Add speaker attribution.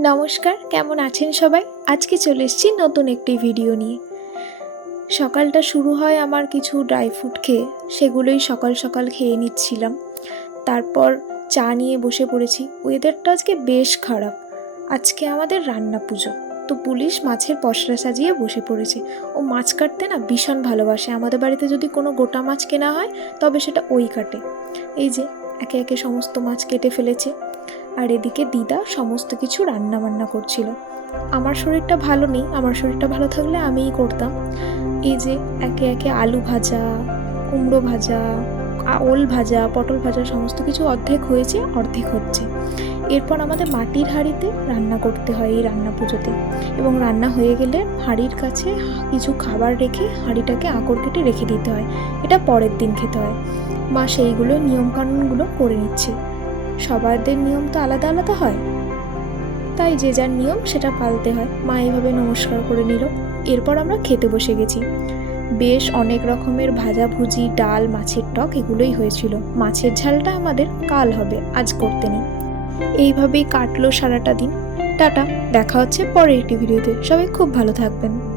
Speaker 1: নমস্কার, কেমন আছেন সবাই? আজকে চলে এসেছি নতুন একটি ভিডিও নিয়ে। সকালটা শুরু হয় আমার কিছু ড্রাই ফ্রুট খেয়ে, সেগুলোই সকাল সকাল খেয়ে নিচ্ছিলাম। তারপর চা নিয়ে বসে পড়েছি। ওয়েদারটা আজকে বেশ খারাপ। আজকে আমাদের রান্না পুজো। তো পুলিশ মাছের পসরা সাজিয়ে বসে পড়েছে। ও মাছ কাটতে না ভীষণ ভালোবাসে। আমাদের বাড়িতে যদি কোনো গোটা মাছ কেনা হয়, তবে সেটা ওই কাটে। এই যে, একে একে সমস্ত মাছ কেটে ফেলেছে। আর এদিকে দিদা সমস্ত কিছু রান্না বান্না করছিল। আমার শরীরটা ভালো নেই, আমার শরীরটা ভালো থাকলে আমিই করতাম। এই যে একে একে আলু ভাজা, কুমড়ো ভাজা ওল ভাজা, পটল ভাজা সমস্ত কিছু অর্ধেক হয়েছে, অর্ধেক হচ্ছে। এরপর আমাদের মাটির হাঁড়িতে রান্না করতে হয় এই রান্না পুজোতে। এবং রান্না হয়ে গেলে হাঁড়ির কাছে কিছু খাবার রেখে হাঁড়িটাকে আঁকড় কেটে রেখে দিতে হয়। এটা পরের দিন খেতে হয়। মা সেইগুলো নিয়মকানুনগুলো করে নিচ্ছে। সবারদের নিয়ম তো আলাদা আলাদা হয়। তাই যে যার নিয়ম, সেটা পালতে হয়। মা এভাবে নমস্কার করে নিল। এরপর আমরা খেতে বসে গেছি। বেশ অনেক রকমের ভাজাভুজি ডাল, মাছের টক এগুলোই হয়েছিল। মাছের ঝালটা আমাদের কাল হবে, আজ করতে নেই। এইভাবেই কাটলো সারাটা দিন। টাটা, দেখা হচ্ছে পরের একটি ভিডিওতে। সবাই খুব ভালো থাকবেন।